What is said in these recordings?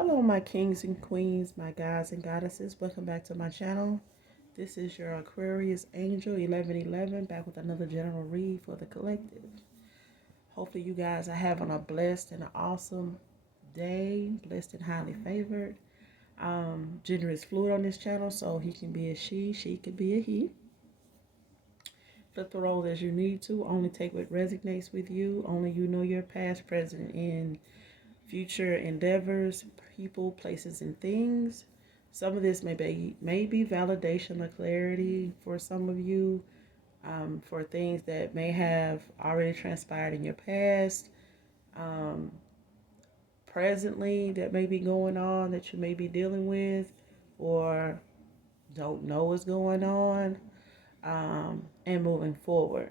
Hello, my kings and queens, my gods and goddesses. Welcome back to my channel. This is your Aquarius Angel 1111 back with another general read for the collective. Hopefully, you guys are having a blessed and an awesome day, blessed and highly favored. Gender is fluid on this channel, so he can be a she can be a he. Flip the roles as you need to. Only take what resonates with you. Only you know your past, present, and future endeavors, people, places, and things. Some of this may be validation or clarity for some of you, for things that may have already transpired in your past, um, presently that may be going on that you may be dealing with, or don't know what's going on, and moving forward.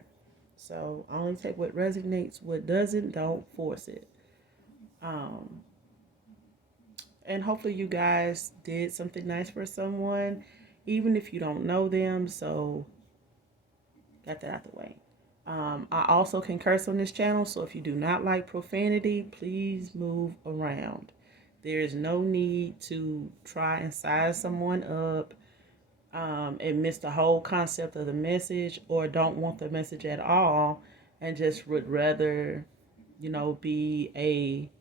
So only take what resonates. What doesn't, don't force it. Um, And hopefully you guys did something nice for someone, even if you don't know them. So got that out the way. I also can curse on this channel, so if you do not like profanity, please move around. There is no need to try and size someone up, and miss the whole concept of the message, or don't want the message at all and just would rather, be a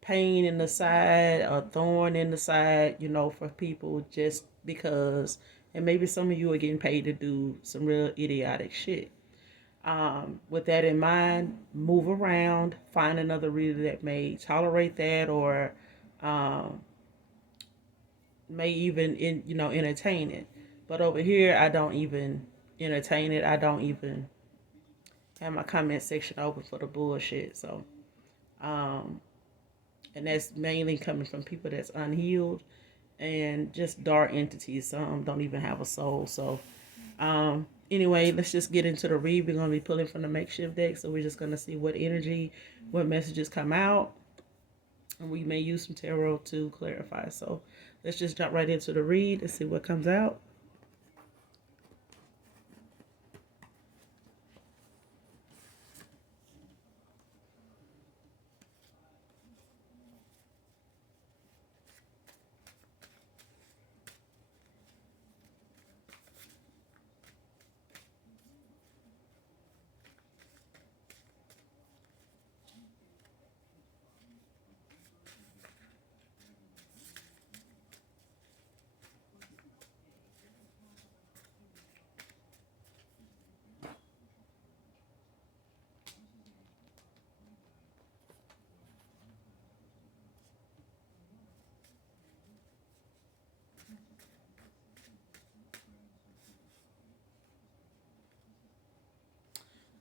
pain in the side, a thorn in the side, for people just because. And maybe some of you are getting paid to do some real idiotic shit. With that in mind, move around, find another reader that may tolerate that, or um, may even entertain it. But over here, I don't even entertain it. I don't even have my comment section open for the bullshit. So, um, and that's mainly coming from people that's unhealed and just dark entities. Some don't even have a soul. So, anyway, let's just get into the read. We're going to be pulling from the makeshift deck, so we're just going to see what energy, what messages come out, and we may use some tarot to clarify. So let's just jump right into the read and see what comes out.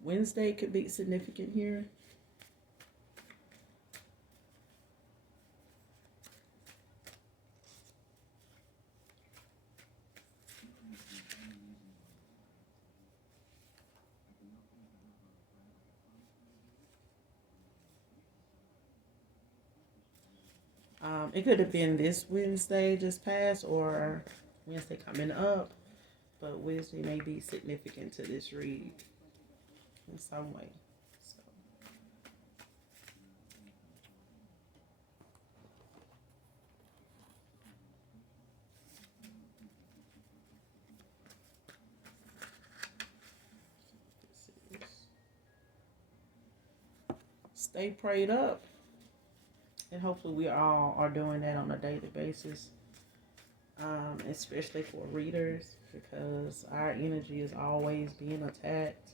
Wednesday could be significant here. It could have been this Wednesday just passed, or Wednesday coming up, but Wednesday may be significant to this read in some way. So, stay prayed up, and hopefully we all are doing that on a daily basis, especially for readers, because our energy is always being attacked,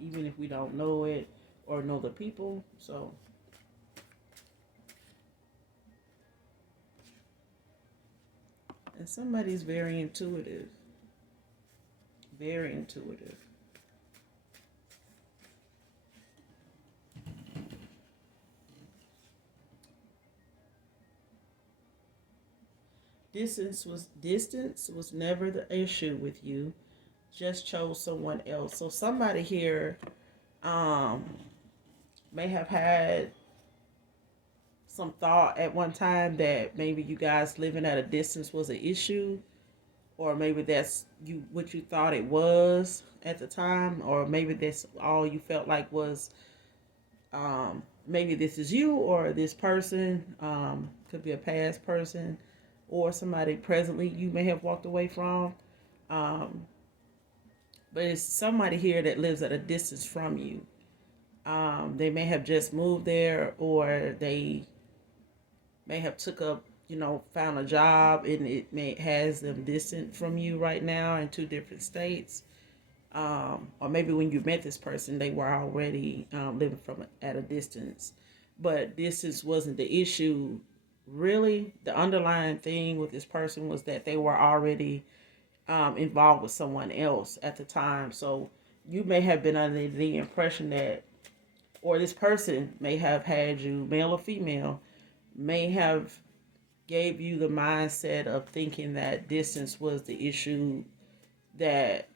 even if we don't know it or know the people. So, and somebody's very intuitive, very intuitive. Distance was never the issue with you. Just chose someone else. So somebody here um may have had some thought at one time that maybe you guys living at a distance was an issue, or maybe that's you what you thought it was at the time, or maybe that's all you felt like was maybe this is you or this person, could be a past person or somebody presently you may have walked away from. Um, but it's somebody here that lives at a distance from you. They may have just moved there, or they may have took up, found a job, and it may has them distant from you right now in two different states. Or maybe when you met this person, they were already living from at a distance, but distance wasn't the issue. Really, the underlying thing with this person was that they were already involved with someone else at the time. So you may have been under the impression that, or this person may have had you, male or female, may have gave you the mindset of thinking that distance was the issue that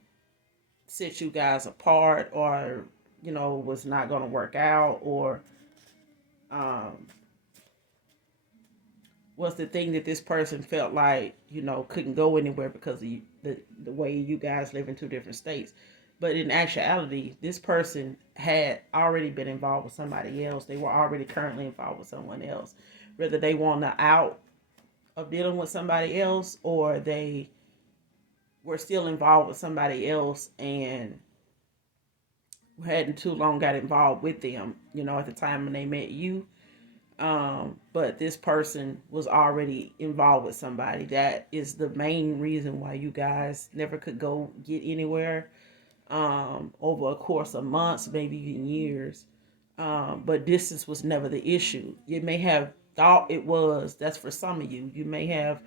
set you guys apart, or was not going to work out, or um, was the thing that this person felt like couldn't go anywhere because of the way you guys live in two different states. But in actuality, this person had already been involved with somebody else. They were already currently involved with someone else, whether they want to out of dealing with somebody else, or they were still involved with somebody else and hadn't too long got involved with them, at the time when they met you. But this person was already involved with somebody. That is the main reason why you guys never could go get anywhere over a course of months, maybe even years. But distance was never the issue. You may have thought it was. That's for some of you. You may have,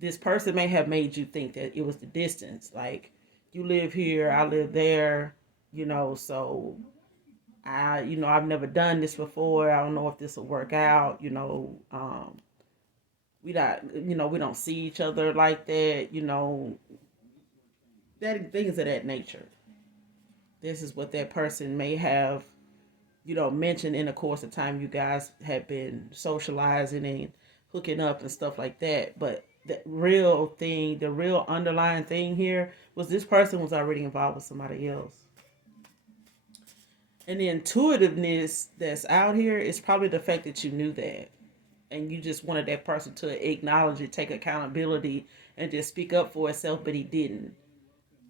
this person may have made you think that it was the distance. Like, you live here, I live there, so I've never done this before. I don't know if this will work out. We not, we don't see each other like that. That things of that nature. This is what that person may have, mentioned in the course of time you guys have been socializing and hooking up and stuff like that. But the real thing, the real underlying thing here was this person was already involved with somebody else. And the intuitiveness that's out here is probably the fact that you knew that. And you just wanted that person to acknowledge it, take accountability, and just speak up for itself, but he didn't.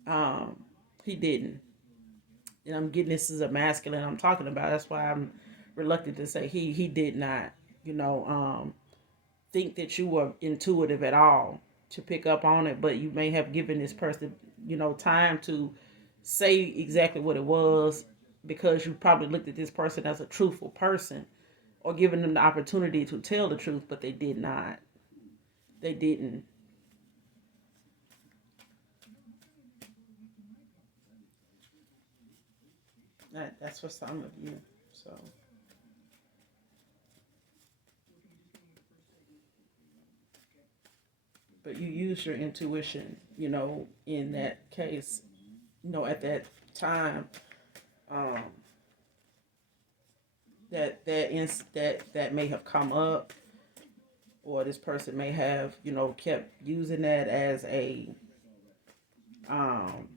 Um, he didn't. And I'm getting this as a masculine I'm talking about. That's why I'm reluctant to say he did not, think that you were intuitive at all to pick up on it, but you may have given this person, time to say exactly what it was, because you probably looked at this person as a truthful person, or given them the opportunity to tell the truth, but they did not. They didn't. That's for some of you. So, but you use your intuition, in that case, at that time, um, that may have come up, or this person may have, kept using that as a um,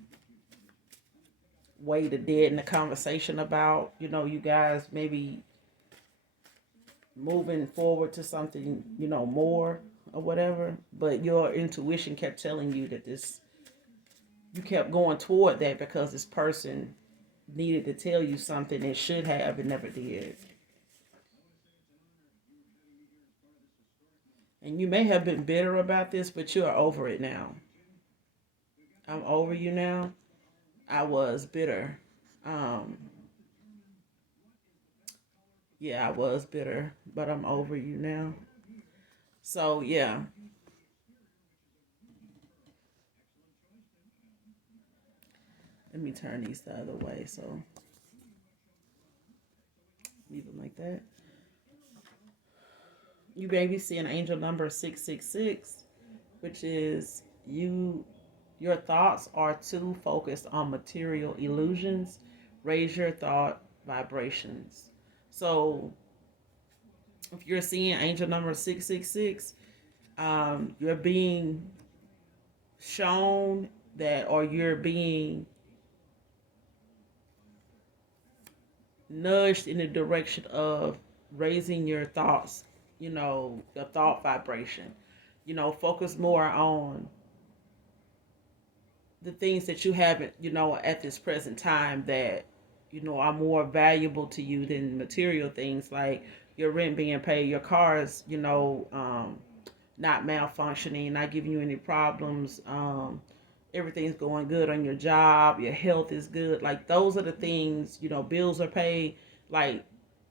way to deaden the conversation about, you guys maybe moving forward to something, more or whatever. But your intuition kept telling you that you kept going toward that because this person needed to tell you something it should have and never did. And you may have been bitter about this, but you are over it now. I'm over you now. I was bitter. Um, yeah, I was bitter, but I'm over you now. So yeah, let me turn these the other way. So leave them like that. You baby see an angel number 666, which is you. Your thoughts are too focused on material illusions. Raise your thought vibrations. So if you're seeing angel number 666, you're being shown that, or you're being nudged in the direction of raising your thoughts, your thought vibration. Focus more on the things that you haven't, at this present time that, are more valuable to you than material things like your rent being paid, your cars, not malfunctioning, not giving you any problems. Everything's going good on your job, your health is good. Like those are the things, bills are paid. Like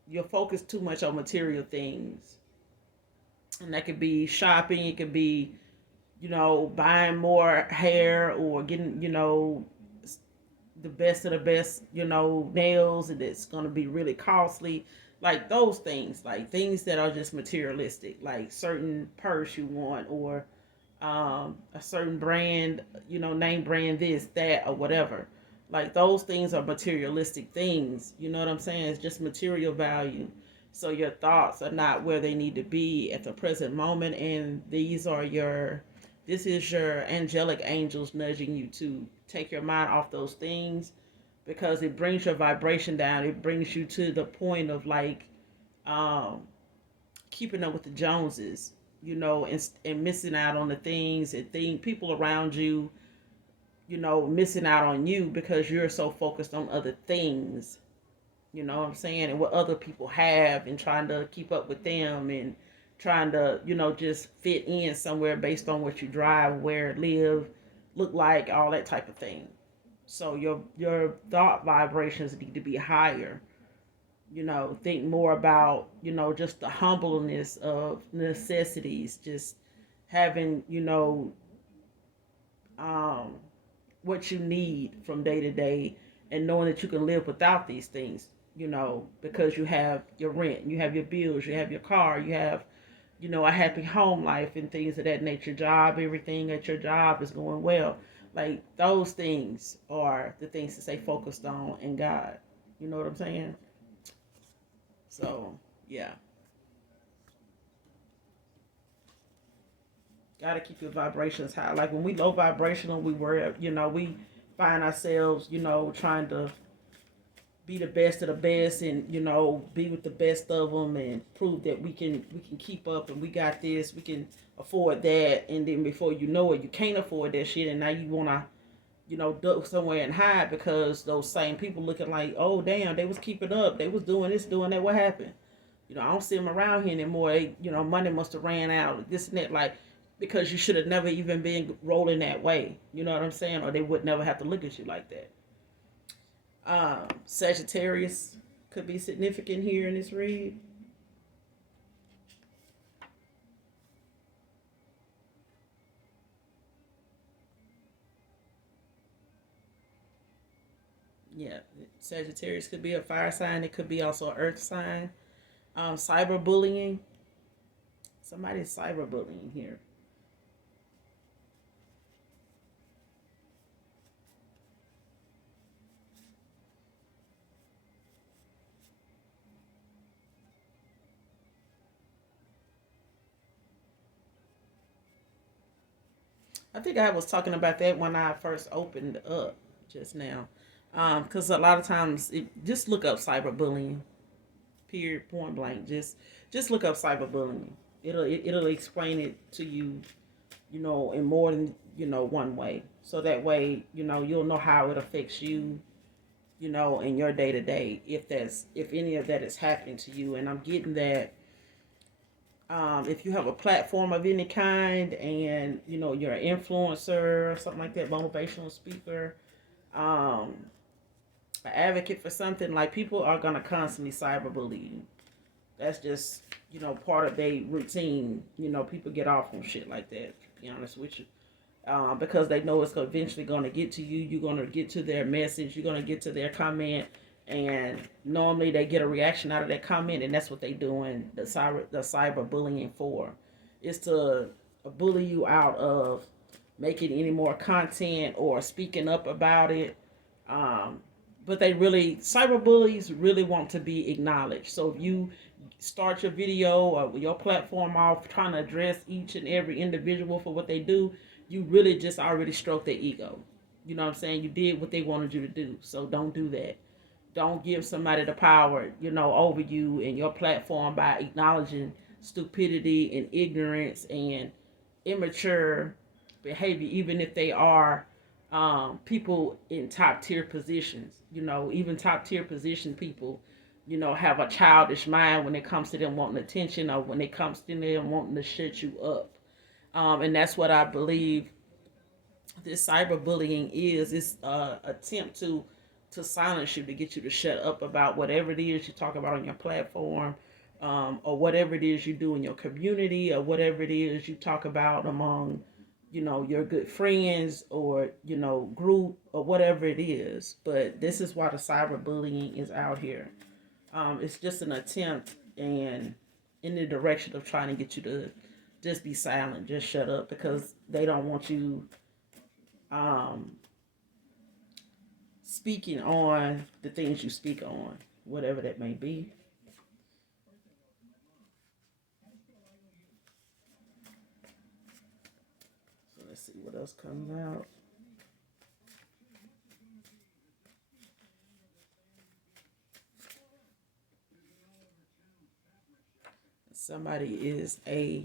you're focused too much on material things. And that could be shopping, it could be, buying more hair or getting, the best of the best, nails, and it's going to be really costly. Like those things, like things that are just materialistic, like certain purse you want or a certain brand, name brand this, that, or whatever. Like those things are materialistic things. You know what I'm saying? It's just material value. So your thoughts are not where they need to be at the present moment, and this is your angelic angels nudging you to take your mind off those things because it brings your vibration down. It brings you to the point of like um, keeping up with the Joneses, and missing out on the things and people around you, missing out on you because you're so focused on other things. You know what I'm saying? And what other people have and trying to keep up with them and trying to, just fit in somewhere based on what you drive, where live, look like, all that type of thing. So your thought vibrations need to be higher. Think more about, just the humbleness of necessities, just having, um, what you need from day to day and knowing that you can live without these things, because you have your rent, you have your bills, you have your car, you have, a happy home life and things of that nature, job, everything at your job is going well. Like those things are the things to stay focused on in God. You know what I'm saying? So, yeah. Gotta keep your vibrations high. Like when we low vibrational, we worry, we find ourselves, trying to be the best of the best and, be with the best of them and prove that we can keep up and we got this, we can afford that. And then before you know it, you can't afford that shit. And now you want to, duck somewhere and hide because those same people looking like, oh, damn, they was keeping up. They was doing this, doing that. What happened? I don't see them around here anymore. Money must have ran out, this and that. Like, because you should have never even been rolling that way. You know what I'm saying? Or they would never have to look at you like that. Sagittarius could be significant here in this read. Yeah, Sagittarius could be a fire sign. It could be also an earth sign. Cyberbullying. Somebody's cyberbullying here. I think I was talking about that when I first opened up just now. Because a lot of times, just look up cyberbullying. Period. Point blank. Just look up cyberbullying. It'll explain it to you, in more than one way. So that way, you'll know how it affects you, in your day to day. If any of that is happening to you, and I'm getting that if you have a platform of any kind and you're an influencer or something like that, motivational speaker, um, an advocate for something, like people are gonna constantly cyberbully you. That's just part of their routine. People get off on shit like that. To be honest with you, because they know it's eventually going to get to you. You're going to get to their message. You're going to get to their comment, and normally they get a reaction out of that comment, and that's what they doing the cyber bullying for, is to bully you out of making any more content or speaking up about it. Um, but they really, cyber bullies really want to be acknowledged. So if you start your video or your platform off trying to address each and every individual for what they do, you really just already stroked their ego. You know what I'm saying? You did what they wanted you to do. So don't do that. Don't give somebody the power, over you and your platform by acknowledging stupidity and ignorance and immature behavior, even if they are people in top tier positions. Even top tier position people, have a childish mind when it comes to them wanting attention or when it comes to them wanting to shut you up. And that's what I believe this cyberbullying is. It's attempt to silence you, to get you to shut up about whatever it is you talk about on your platform, or whatever it is you do in your community, or whatever it is you talk about among your good friends, or group, or whatever it is. But this is why the cyberbullying is out here. It's just an attempt and in the direction of trying to get you to just be silent, just shut up, because they don't want you um, speaking on the things you speak on, whatever that may be. So let's see what else comes out. Somebody is a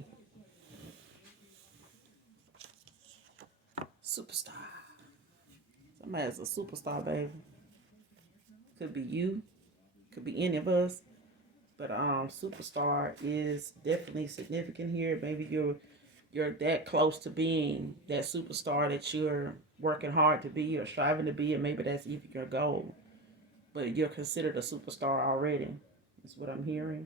superstar. Somebody's a superstar, baby. Could be you, could be any of us. But superstar is definitely significant here. Maybe you're that close to being that superstar that you're working hard to be or striving to be, and maybe that's even your goal. But you're considered a superstar already. That's what I'm hearing.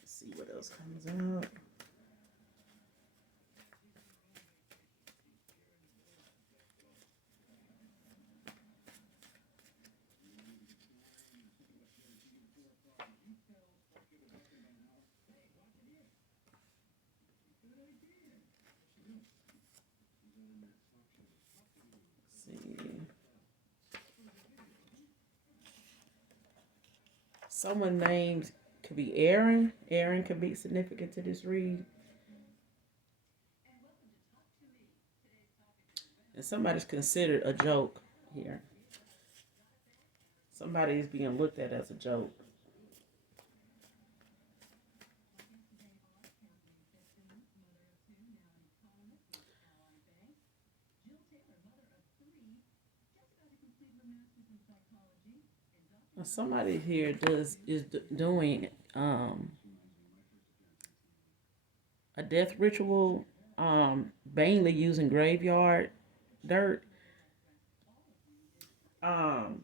Let's see what else comes out. Let's see. Someone named could be Aaron. Aaron could be significant to this read. And somebody's considered a joke here. Somebody is being looked at as a joke. Now somebody here is doing a death ritual, mainly using graveyard dirt. Um,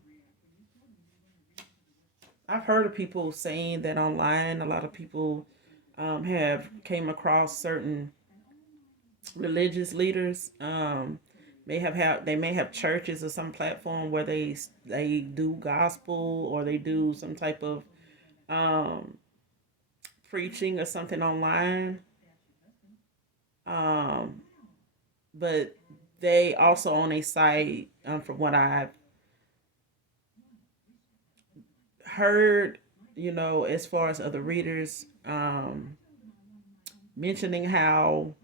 I've heard of people saying that online. A lot of people have came across certain religious leaders. They may have churches or some platform where they do gospel, or they do some type of um, preaching or something online. Um, but they also on a site, from what I've heard, as far as other readers, mentioning how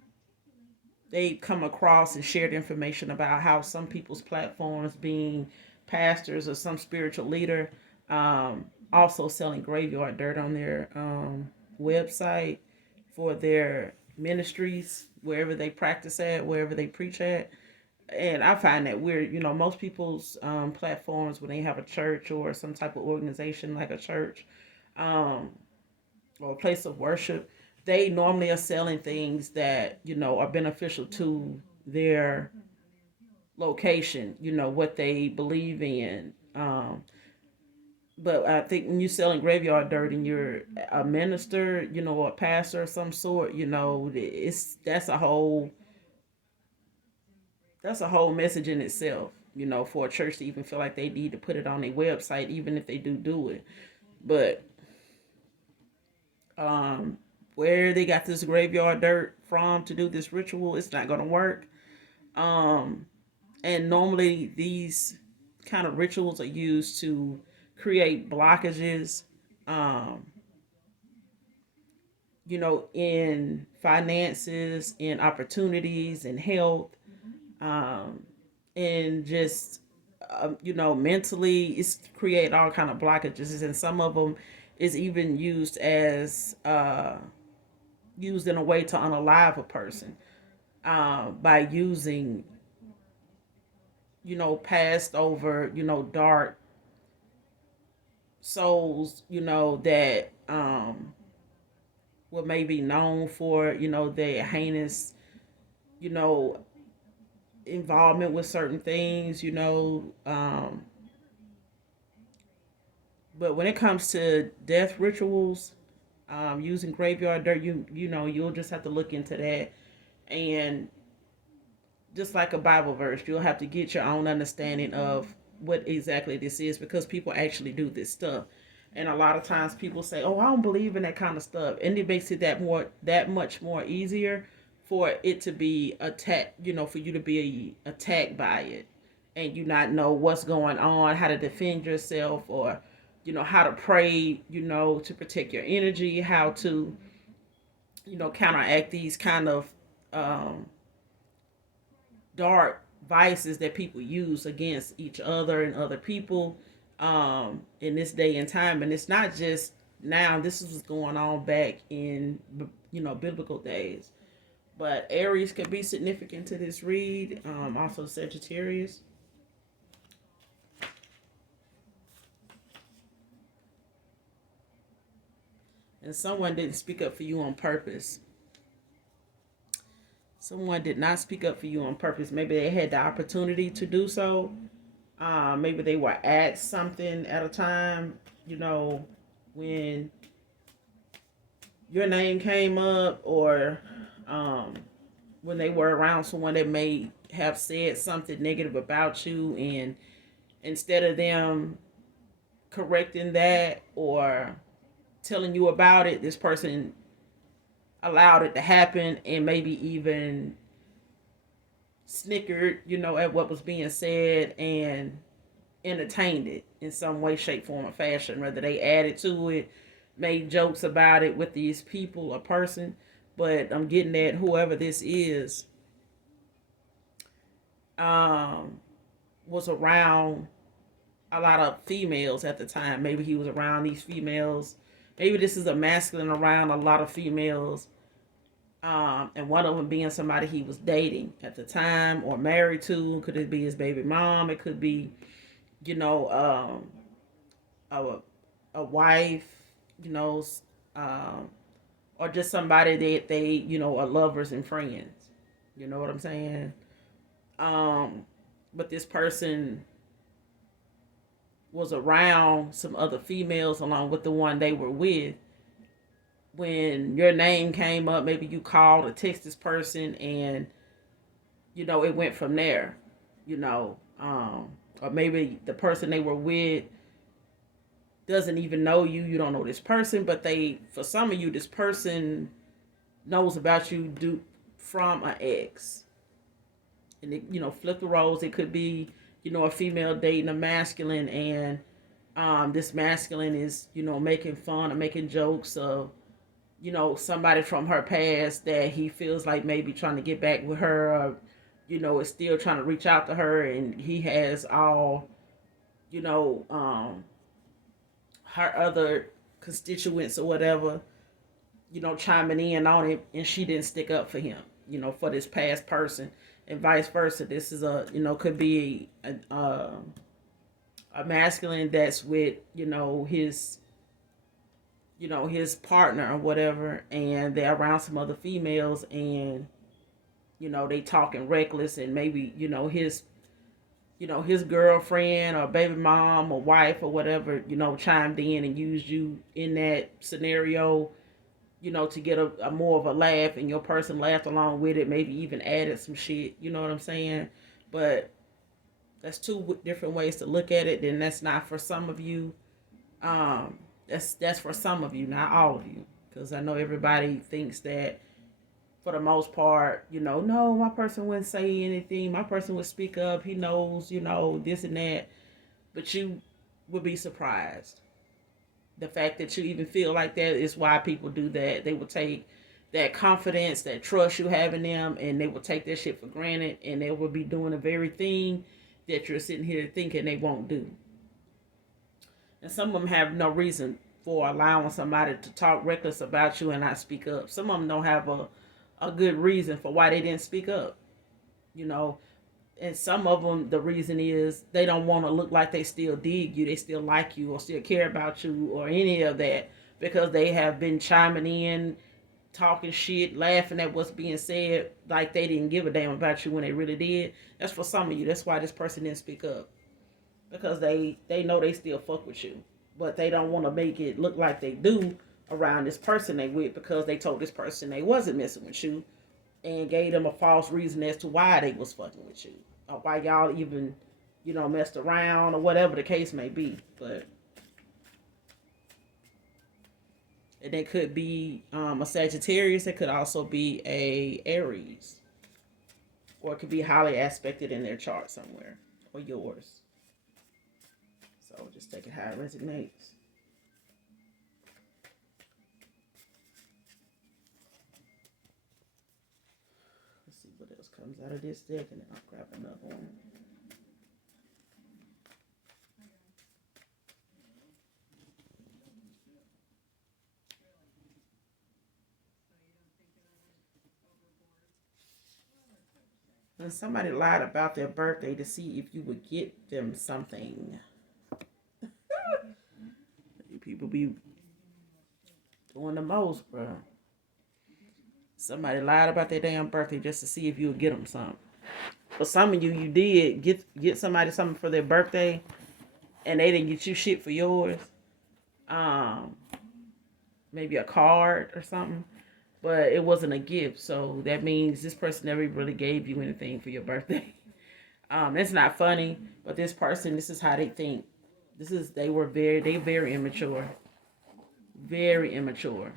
they come across and shared information about how some people's platforms, being pastors or some spiritual leader, also selling graveyard dirt on their website for their ministries, wherever they practice at, wherever they preach at. And I find that weird. Most people's platforms, when they have a church or some type of organization like a church, um, or a place of worship, they normally are selling things that are beneficial to their location. What they believe in. But I think when you're selling graveyard dirt and you're a minister, or a pastor of some sort, it's that's a whole message in itself. For a church to even feel like they need to put it on their website, even if they do it. But um, where they got this graveyard dirt from to do this ritual, it's not gonna work. Um, and normally these kind of rituals are used to create blockages, um, in finances, in opportunities, in health, and just mentally, it's create all kind of blockages, and some of them is even used as used in a way to unalive a person by using passed over dark souls that were maybe known for their heinous you know involvement with certain things, but when it comes to death rituals, using graveyard dirt, you'll just have to look into that, and just like a Bible verse, you'll have to get your own understanding of what exactly this is, because people actually do this stuff. And a lot of times people say, "Oh, I don't believe in that kind of stuff," and it makes it that much more easier for it to be attacked. For you to be attacked by it, and you not know what's going on, how to defend yourself, or how to pray. To protect your energy, how to counteract these kind of um, dark vices that people use against each other and other people in this day and time. And it's not just now, this is what's going on back in biblical days. But Aries could be significant to this read, also Sagittarius. And someone didn't speak up for you on purpose. Someone did not speak up for you on purpose. Maybe they had the opportunity to do so. Maybe they were asked something at a time, when your name came up, or when they were around someone that may have said something negative about you, and instead of them correcting that or telling you about it, this person allowed it to happen, and maybe even snickered, at what was being said, and entertained it in some way, shape, form, or fashion. Whether they added to it, made jokes about it with these people or person. But I'm getting at whoever this is was around a lot of females at the time. Maybe he was around these females. Maybe this is a masculine around a lot of females. And one of them being somebody he was dating at the time or married to. Could it be his baby mom? It could be, a wife, or just somebody that they, are lovers and friends. You know what I'm saying? But this person was around some other females along with the one they were with. When your name came up, maybe you called or text this person, and it went from there. Or maybe the person they were with doesn't even know you. You don't know this person, but for some of you, this person knows about you from an ex. And it, flip the roles. It could be, a female dating a masculine, and this masculine is, making fun or making jokes of, somebody from her past that he feels like maybe trying to get back with her, or, is still trying to reach out to her, and he has all, her other constituents or whatever, chiming in on it, and she didn't stick up for him, for this past person, and vice versa. This is could be a masculine that's with, his his partner or whatever, and they're around some other females, and they talking reckless, and maybe his girlfriend or baby mom or wife or whatever chimed in and used you in that scenario, to get a more of a laugh, and your person laughed along with it, maybe even added some shit, you know what I'm saying? But that's two different ways to look at it, and that's not for some of you. That's for some of you, not all of you, because I know everybody thinks that for the most part, no, my person wouldn't say anything. My person would speak up. He knows, this and that. But you would be surprised The fact that you even feel like that is why people do that. They will take that confidence, that trust you have in them, and they will take that shit for granted, and they will be doing the very thing that you're sitting here thinking they won't do. And some of them have no reason for allowing somebody to talk reckless about you and not speak up. Some of them don't have a good reason for why they didn't speak up, you know. And some of them, the reason is they don't want to look like they still dig you, they still like you, or still care about you, or any of that, because they have been chiming in, talking shit, laughing at what's being said, like they didn't give a damn about you when they really did. That's for some of you. That's why this person didn't speak up, because they know they still fuck with you, but they don't want to make it look like they do around this person they with, because they told this person they wasn't messing with you and gave them a false reason as to why they was fucking with you, or why y'all even, messed around, or whatever the case may be. But and it could be a Sagittarius. It could also be a Aries, or it could be highly aspected in their chart somewhere, or yours. So just take it how it resonates. Let's see what else comes out of this deck, and then I'll grab another one. And somebody lied about their birthday to see if you would get them something. People be doing the most, bro. Somebody lied about their damn birthday just to see if you would get them something. For some of you, you did get somebody something for their birthday, and they didn't get you shit for yours. Maybe a card or something, but it wasn't a gift. So that means this person never really gave you anything for your birthday. It's not funny, but this person, this is how they think. They very immature. Very immature.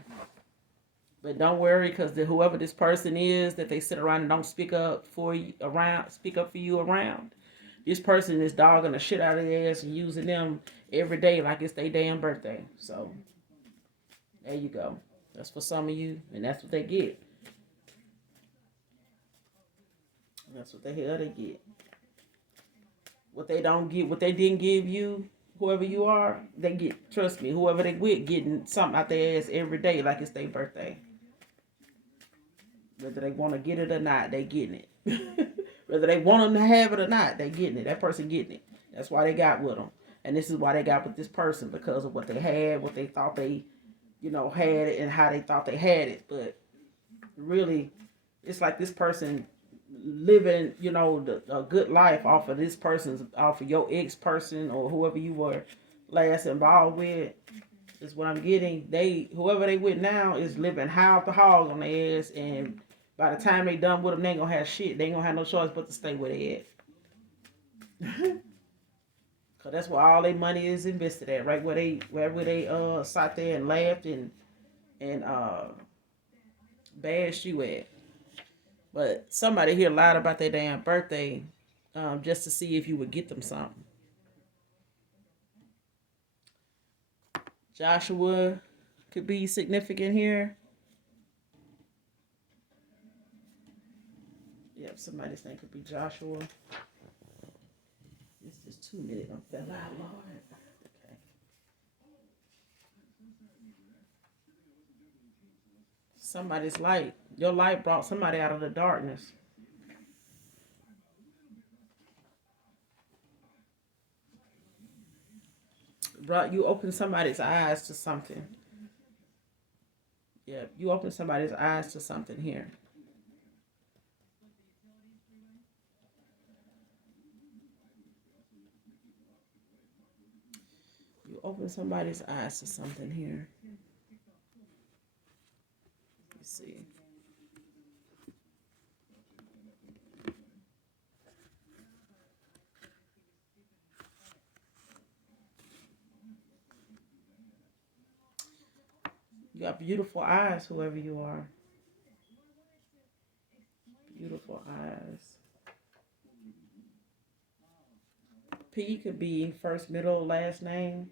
But don't worry, because whoever this person is that they sit around and don't speak up for you around, this person is dogging the shit out of their ass and using them every day like it's their damn birthday. So there you go. That's for some of you, and that's what they get. That's what the hell they get. What they don't get, what they didn't give you, whoever you are, they get. Trust me, whoever they with getting something out their ass every day like it's their birthday. Whether they want to get it or not, they getting it. Whether they want them to have it or not, they getting it. That person getting it. That's why they got with them. And this is why they got with this person, because of what they had, what they thought they, had it, and how they thought they had it. But really, it's like this person living, a good life off of this person's, off of your ex person or whoever you were last involved with. Is what I'm getting. Whoever they with now is living high off the hog on their ass, and by the time they done with them, they ain't gonna have shit. They ain't gonna have no choice but to stay where they at. Cause that's where all their money is invested at, right wherever they sat there and laughed and bashed you at. But somebody here lied about their damn birthday, just to see if you would get them something. Joshua could be significant here. Yep, somebody's name could be Joshua. It's just 2 minutes. I fell out, Lord. Okay. Somebody's light. Your light brought somebody out of the darkness. You open somebody's eyes to something. Yeah, you open somebody's eyes to something here. You open somebody's eyes to something here. Let's see. You got beautiful eyes, whoever you are. Beautiful eyes. P could be first, middle, last name.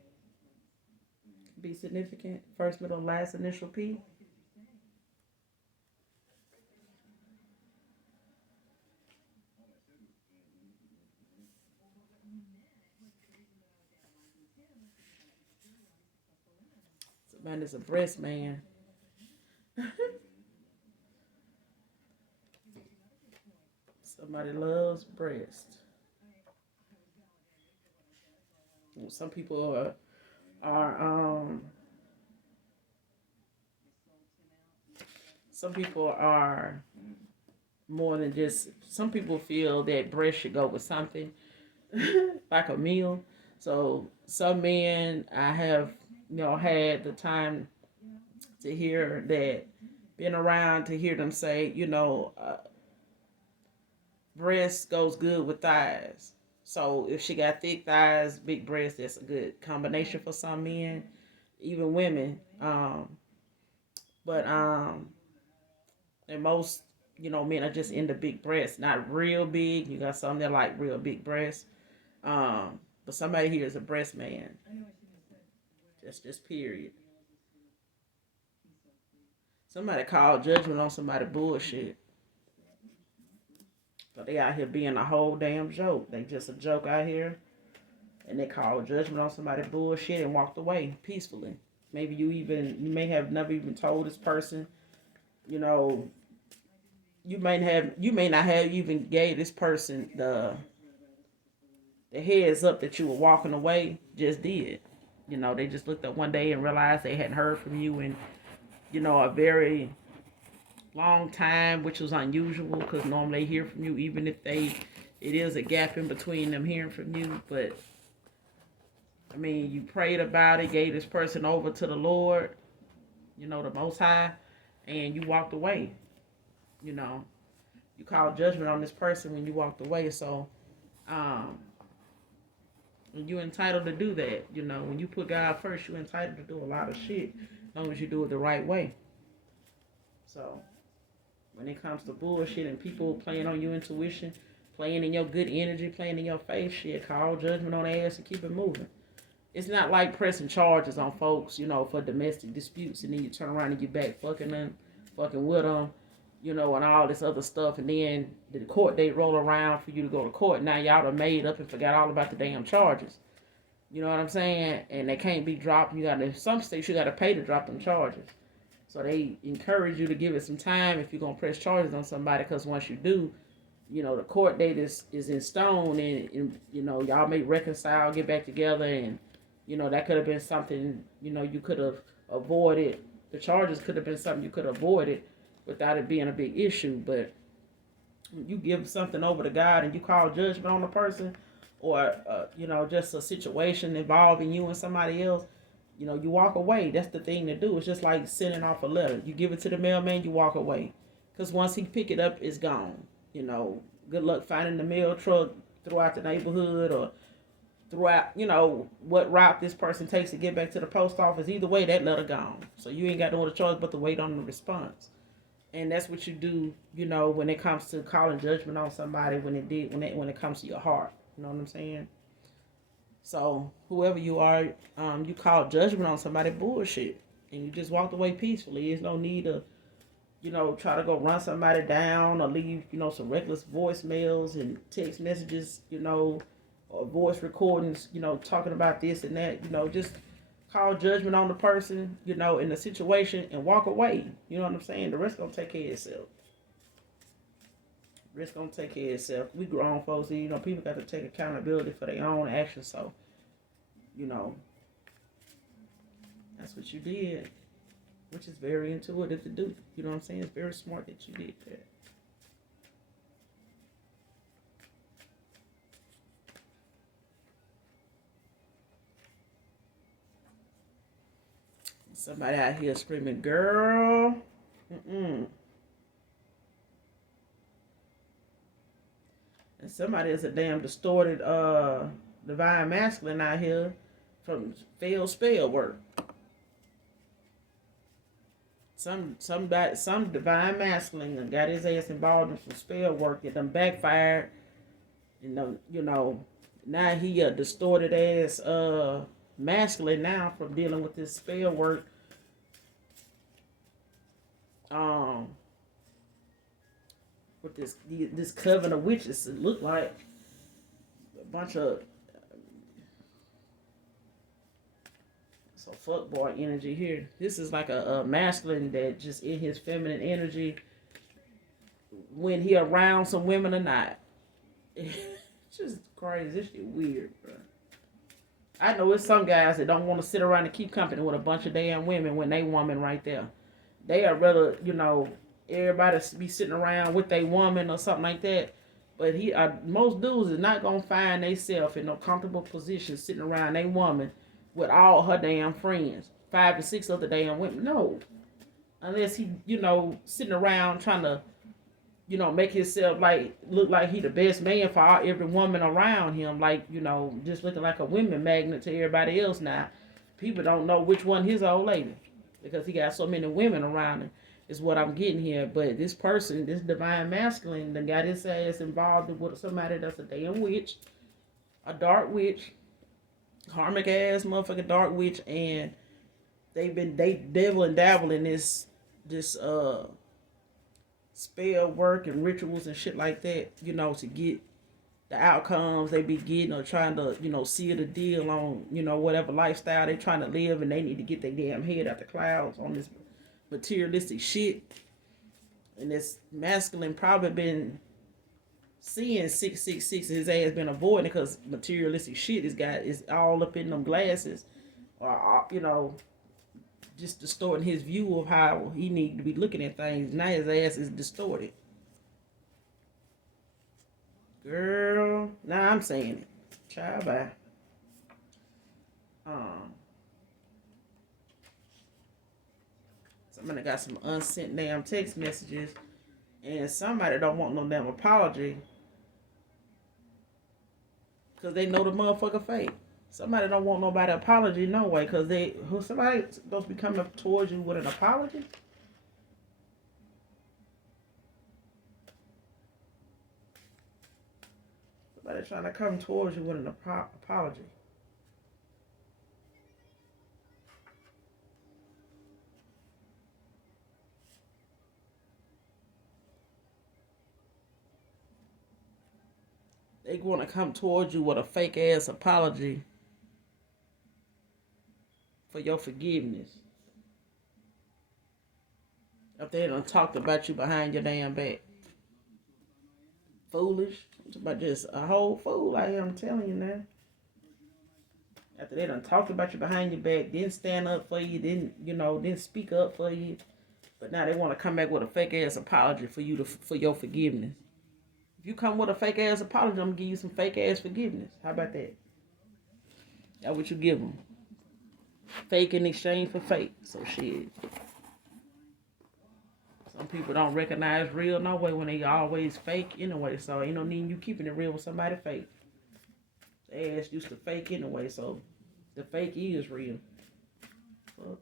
Be significant. First, middle, last initial P. Somebody is a breast man. Somebody loves breast. Some people are some people are more than just. Some people feel that breast should go with something like a meal. So some men I have had the time to hear that, been around to hear them say, breast goes good with thighs. So if she got thick thighs, big breasts, that's a good combination for some men, even women. But and most men are just into big breasts, not real big. You got some that like real big breasts. But somebody here is a breast man. Just period. Somebody called judgment on somebody bullshit. But they out here being a whole damn joke. They just a joke out here. And they called judgment on somebody bullshit and walked away peacefully. Maybe you may have never even told this person, you know, you may not have even gave this person the heads up that you were walking away. Just did. They just looked up one day and realized they hadn't heard from you in, a very long time, which was unusual because normally they hear from you, even if it is a gap in between them hearing from you. But I mean, you prayed about it, gave this person over to the Lord, the Most High, and you walked away. You called judgment on this person when you walked away. So, you're entitled to do that. When you put God first, you're entitled to do a lot of shit, as long as you do it the right way. So, when it comes to bullshit and people playing on your intuition, playing in your good energy, playing in your face, shit, call judgment on their ass and keep it moving. It's not like pressing charges on folks, for domestic disputes, and then you turn around and get back fucking them, fucking with them, and all this other stuff, and then the court date roll around for you to go to court. Now y'all done made up and forgot all about the damn charges. You know what I'm saying? And they can't be dropped. In some states you gotta pay to drop them charges. So they encourage you to give it some time if you're gonna press charges on somebody, because once you do, the court date is in stone, and y'all may reconcile, get back together, and that could have been something, you could have avoided. The charges could have been something you could have avoided without it being a big issue. But you give something over to God and you call judgment on the person, or, just a situation involving you and somebody else, you walk away. That's the thing to do. It's just like sending off a letter. You give it to the mailman, you walk away. Because once he pick it up, it's gone. Good luck finding the mail truck throughout the neighborhood, or throughout, what route this person takes to get back to the post office. Either way, that letter gone. So you ain't got no other choice but to wait on the response. And that's what you do, when it comes to calling judgment on somebody, when it comes to your heart. You know what I'm saying? So whoever you are, you call judgment on somebody bullshit, and you just walked away peacefully. There's no need to, try to go run somebody down or leave, some reckless voicemails and text messages, or voice recordings, talking about this and that. Just call judgment on the person, in the situation, and walk away. You know what I'm saying? The rest gonna take care of itself. The rest gonna take care of itself. We grown folks, and, people got to take accountability for their own actions. So, that's what you did, which is very intuitive to do. You know what I'm saying? It's very smart that you did that. Somebody out here screaming, girl. And somebody is a damn distorted divine masculine out here from failed spell work. Some divine masculine got his ass involved in some spell work that done backfired. Now he a distorted ass masculine now from dealing with this spell work. Um, with this coven of witches, it looked like a bunch of fuckboy energy here. This is like a masculine that just in his feminine energy when he around some women or not. It's just crazy. This shit weird, bro. I know it's some guys that don't want to sit around and keep company with a bunch of damn women when they woman right there. They are rather, everybody be sitting around with a woman or something like that. But most dudes is not gonna find themselves in no comfortable position sitting around a woman with all her damn friends, 5 to 6 other damn women. No, unless he, sitting around trying to, make himself look like he the best man for every woman around him. Like, just looking like a women magnet to everybody else now. People don't know which one his old lady because he got so many women around him. Is what I'm getting here. But this person, this divine masculine, that got his ass involved with somebody that's a damn witch, a dark witch, karmic ass motherfucking dark witch, and they devil and dabble in this spell work and rituals and shit like that, to get the outcomes they be getting, or trying to, seal the deal on, whatever lifestyle they trying to live, and they need to get their damn head out the clouds on this materialistic shit. And this masculine probably been seeing 666, his ass been avoiding it because materialistic shit is all up in them glasses, or just distorting his view of how he need to be looking at things. Now his ass is distorted. Girl, now I'm saying it. Child, bye. Somebody got some unsent damn text messages, and somebody don't want no damn apology because they know the motherfucker fake. Somebody don't want nobody apology no way, because somebody supposed to be coming up towards you with an apology. Somebody trying to come towards you with an apology. They want to come towards you with a fake ass apology for your forgiveness. If they done talked about you behind your damn back. Foolish. It's about just a whole fool out here, I'm telling you now. After they done talked about you behind your back, didn't stand up for you, didn't speak up for you. But now they want to come back with a fake ass apology for your forgiveness. If you come with a fake ass apology, I'm gonna give you some fake ass forgiveness. How about that? That's what you give them. Fake in exchange for fake. So shit. Some people don't recognize real no way when they always fake anyway. So ain't no need you keeping it real with somebody fake. They ass used to fake anyway, so the fake is real. Fuck.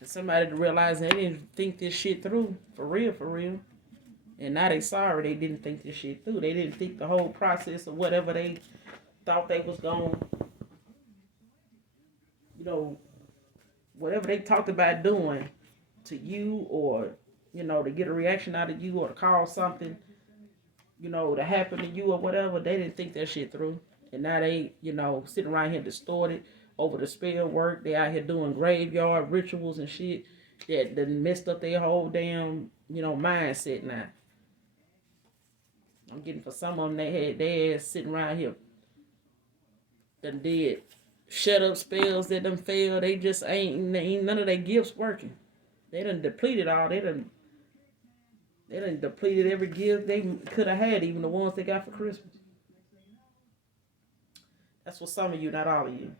And somebody to realize they didn't think this shit through. For real. And now they sorry they didn't think this shit through. They didn't think the whole process of whatever they thought they was going, whatever they talked about doing to you, or, to get a reaction out of you, or to cause something, to happen to you or whatever. They didn't think that shit through. And now they, sitting around here distorted over the spell work. They out here doing graveyard rituals and shit that done messed up their whole damn, mindset now. I'm getting for some of them, they had their ass sitting around here done did shut up spells that done failed. They just ain't none of their gifts working. They done depleted all. They done depleted every gift they could have had, even the ones they got for Christmas. That's for some of you, not all of you.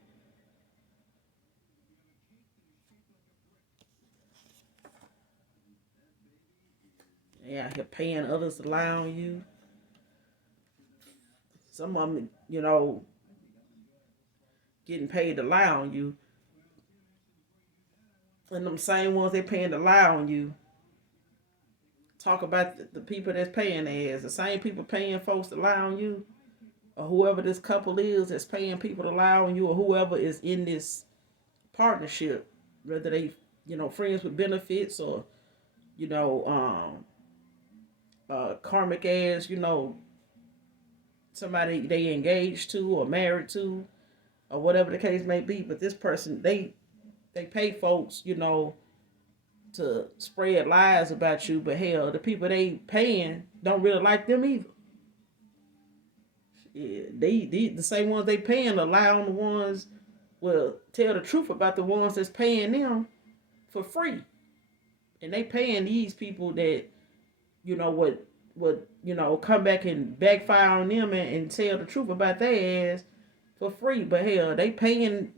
Yeah, you're paying others to lie on you. Some of them, getting paid to lie on you. And them same ones they paying to lie on you talk about the people that's paying their ass. The same people paying folks to lie on you, or whoever this couple is that's paying people to lie on you, or whoever is in this partnership, whether they, friends with benefits or, you know, karmic ass, somebody they engaged to or married to, or whatever the case may be. But this person, they pay folks, to spread lies about you. But hell, the people they paying don't really like them either. Yeah, they the same ones they paying to lie on the ones, well, tell the truth about the ones that's paying them for free. And they paying these people that, would come back and backfire on them and tell the truth about their ass for free. But hell, they paying,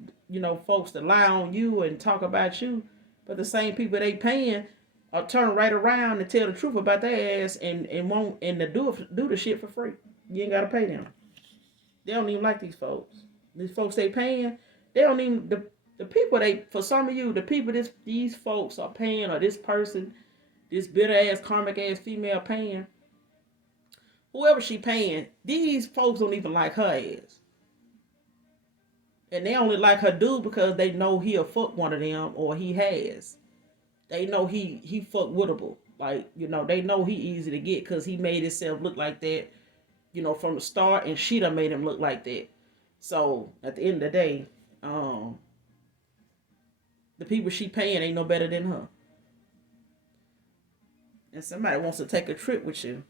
folks to lie on you and talk about you. But the same people they paying are turn right around and tell the truth about their ass and won't and to do the shit for free. You ain't gotta pay them. They don't even like these folks. These folks they paying, they don't even the people they, for some of you, the people these folks are paying, or this person, this bitter ass karmic ass female paying, whoever she paying, these folks don't even like her ass. And they only like her dude because they know he'll fuck one of them, or he has. They know he fuck wittable. Like, they know he easy to get because he made himself look like that, from the start, and she done made him look like that. So at the end of the day, the people she paying ain't no better than her. And somebody wants to take a trip with you.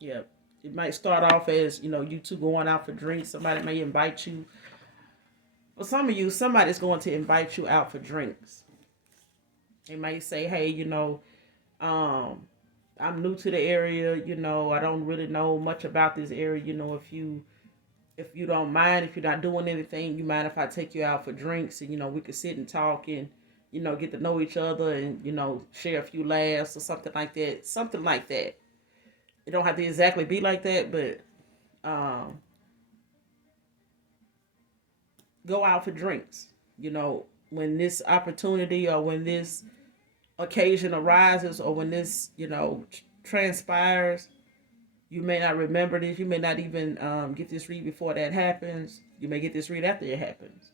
Yeah. It might start off as, you two going out for drinks. Somebody may invite you. For some of you, somebody's going to invite you out for drinks. They might say, hey, I'm new to the area, I don't really know much about this area, if you don't mind, if you're not doing anything, you mind if I take you out for drinks and, we could sit and talk and, get to know each other and, share a few laughs or something like that. Something like that. It don't have to exactly be like that, but go out for drinks. When this opportunity or when this occasion arises or when this, transpires, you may not remember this. You may not even get this read before that happens. You may get this read after it happens.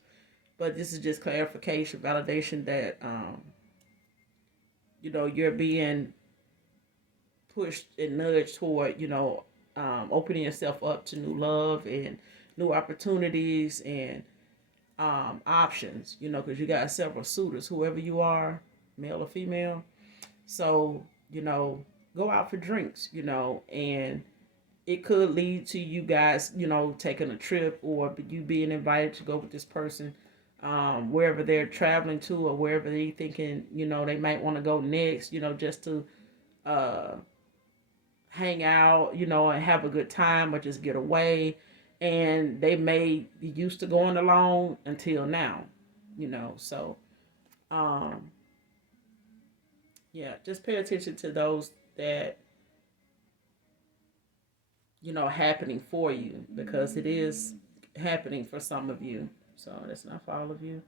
But this is just clarification, validation that, you're being pushed and nudged toward, opening yourself up to new love and new opportunities and options, because you got several suitors, whoever you are, male or female. So, go out for drinks, and it could lead to you guys, taking a trip or you being invited to go with this person wherever they're traveling to or wherever they thinking, they might want to go next, just to hang out, and have a good time or just get away. And they may be used to going alone until now, so yeah, just pay attention to those that, happening for you, because it is happening for some of you. So that's not for all of you.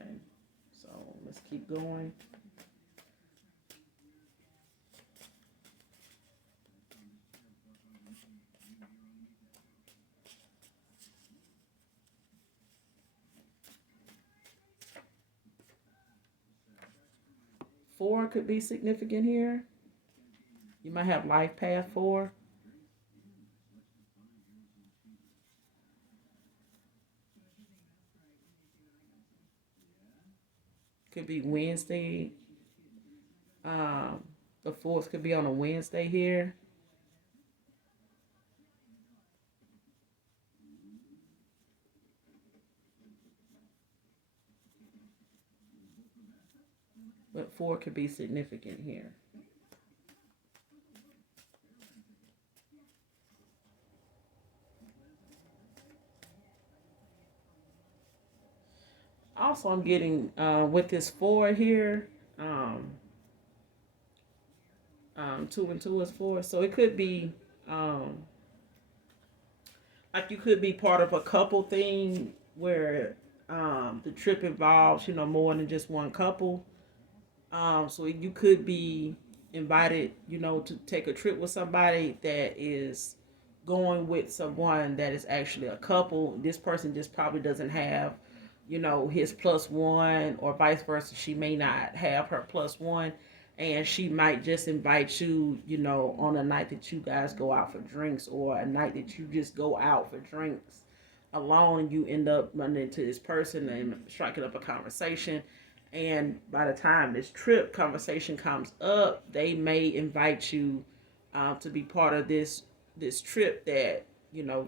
Okay, so let's keep going. Four could be significant here. You might have life path 4. Could be Wednesday. The 4th could be on a Wednesday here. But 4 could be significant here. Also, I'm getting with this 4 here. 2 and 2 is 4, so it could be like you could be part of a couple thing where the trip involves, more than just one couple. So you could be invited, to take a trip with somebody that is going with someone that is actually a couple. This person just probably doesn't have, his plus one, or vice versa. She may not have her plus one, and she might just invite you, on a night that you guys go out for drinks, or a night that you just go out for drinks alone. You end up running into this person and striking up a conversation, and by the time this trip conversation comes up, they may invite you to be part of this trip that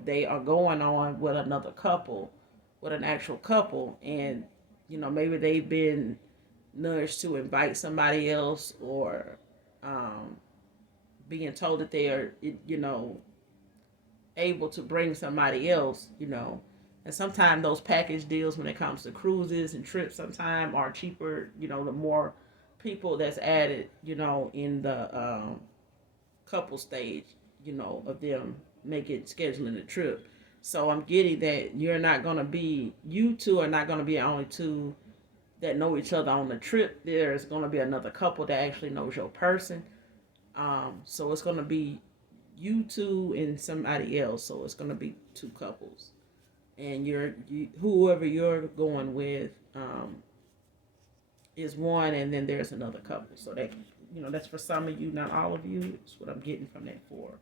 they are going on with another couple, with an actual couple. And maybe they've been nudged to invite somebody else, or um, being told that they are able to bring somebody else. And sometimes those package deals, when it comes to cruises and trips, sometimes are cheaper, the more people that's added, in the couple stage, of them making scheduling the trip. So I'm getting that you two are not gonna be the only two that know each other on the trip. There's gonna be another couple that actually knows your person. So it's gonna be you two and somebody else. So it's gonna be two couples, and whoever you're going with is one, and then there's another couple. So that's for some of you, not all of you. That's what I'm getting from that for.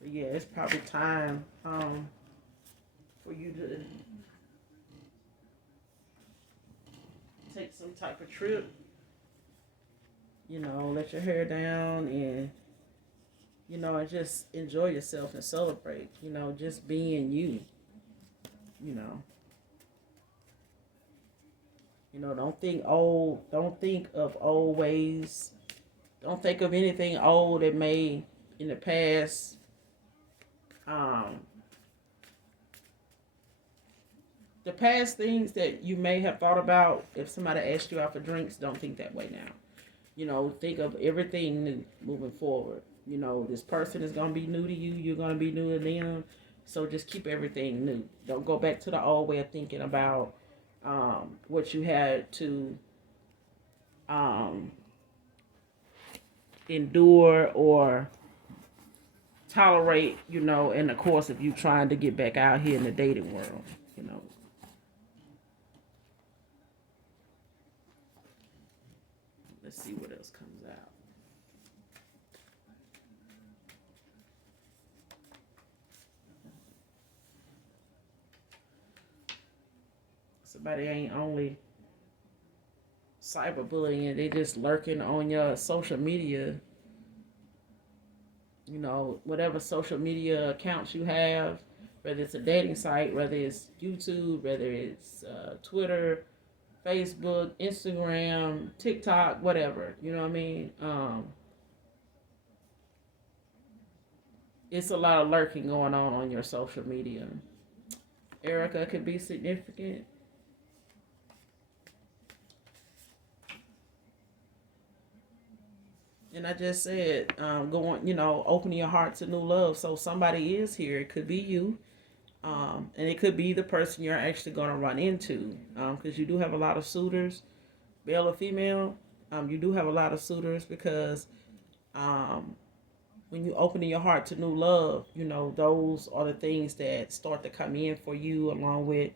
But yeah, it's probably time for you to take some type of trip. Let your hair down, and and just enjoy yourself and celebrate. Just being you. You know. Don't think old. Don't think of old ways. Don't think of anything old that may in the past. Um, the past things that you may have thought about, if somebody asked you out for drinks, don't think that way now. Think of everything new moving forward. This person is going to be new to you. You're going to be new to them. So just keep everything new. Don't go back to the old way of thinking about what you had to um, endure or tolerate, in the course of you trying to get back out here in the dating world. Let's see what else comes out. Somebody ain't only cyberbullying, they just lurking on your social media. Whatever social media accounts you have, whether it's a dating site, whether it's YouTube, whether it's Twitter, Facebook, Instagram, TikTok, whatever. You know what I mean? It's a lot of lurking going on your social media. Erica could be significant. And I just said, opening your heart to new love. So somebody is here. It could be you. And it could be the person you're actually going to run into. Because you do have a lot of suitors, male or female. You do have a lot of suitors because when you open your heart to new love, those are the things that start to come in for you, along with,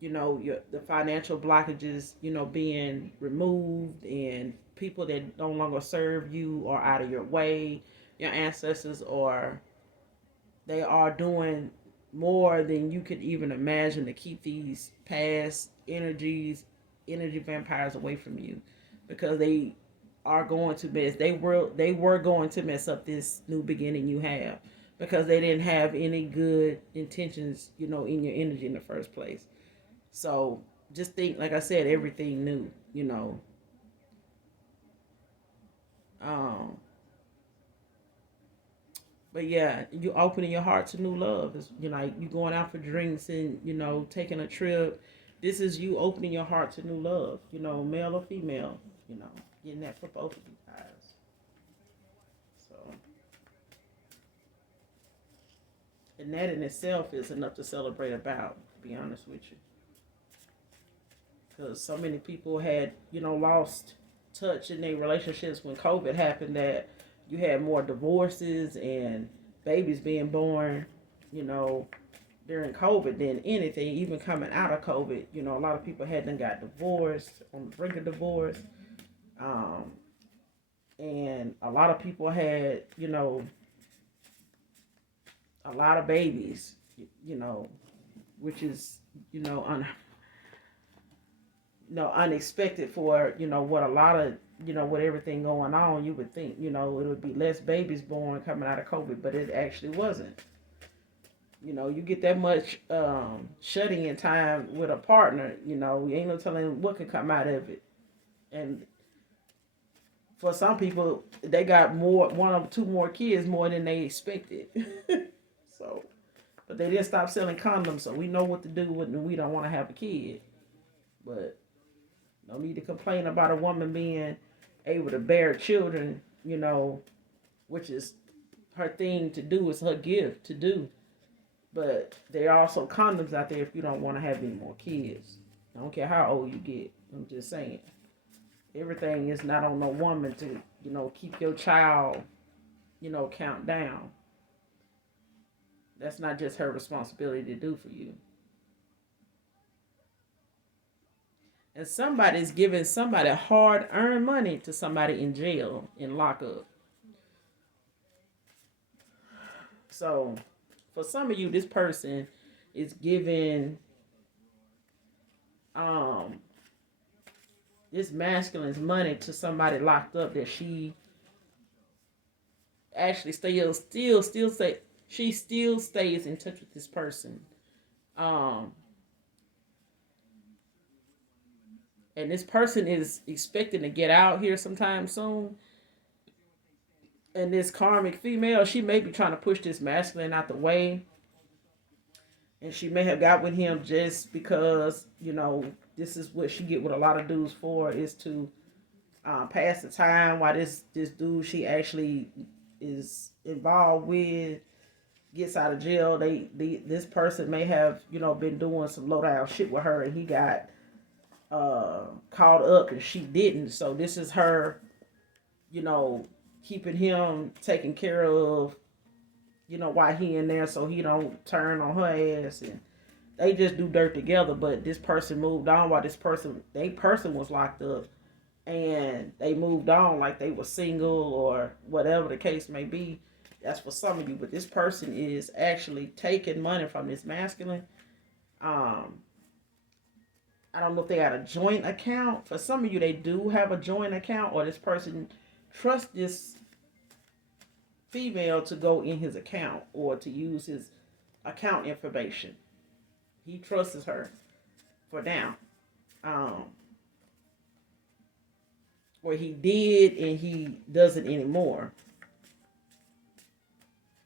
the financial blockages, being removed, and people that no longer serve you or out of your way. Your ancestors they are doing more than you could even imagine to keep these past energy vampires away from you, because they are going to mess. They were going to mess up this new beginning you have, because they didn't have any good intentions, in your energy in the first place. So just think, like I said, everything new. Um, But yeah, you opening your heart to new love. It's, you going out for drinks and taking a trip. This is you opening your heart to new love. Male or female. Getting that for both of you guys. So, and that in itself is enough to celebrate about. To be honest with you, because so many people had lost touch in their relationships when COVID happened, that you had more divorces and babies being born, you know, during COVID than anything, even coming out of COVID. A lot of people hadn't got divorced, on the brink of divorce. Um, and a lot of people had, a lot of babies, you know, which is, you know, un, unexpected for, what a lot of, with everything going on. You would think, it would be less babies born coming out of COVID, but it actually wasn't. You get that much shutting in time with a partner, you ain't no telling what could come out of it. And for some people, they got more, one or two more kids more than they expected. So, but they didn't stop selling condoms, so we know what to do when we don't want to have a kid. But no need to complain about a woman being able to bear children, which is her thing to do, is her gift to do. But there are also condoms out there if you don't want to have any more kids. I don't care how old you get. I'm just saying. Everything is not on the woman to, keep your child, count down. That's not just her responsibility to do for you. And somebody's giving somebody hard earned money to somebody in jail, in lockup. So for some of you, this person is giving this masculine's money to somebody locked up, that she actually still say she still stays in touch with this person. Um and this person is expecting to get out here sometime soon. And this karmic female, she may be trying to push this masculine out the way. And she may have got with him just because, this is what she get with a lot of dudes for, is to pass the time while this dude she actually is involved with gets out of jail. This person may have, been doing some low down shit with her, and he got caught up and she didn't. So this is her, keeping him taken care of, while he in there, so he don't turn on her ass. And they just do dirt together. But this person moved on while they person was locked up, and they moved on like they were single or whatever the case may be. That's for some of you. But this person is actually taking money from this masculine. I don't know if they got a joint account. For some of you, they do have a joint account, or this person trusts this female to go in his account or to use his account information. He trusts her for now. Or he did and he doesn't anymore,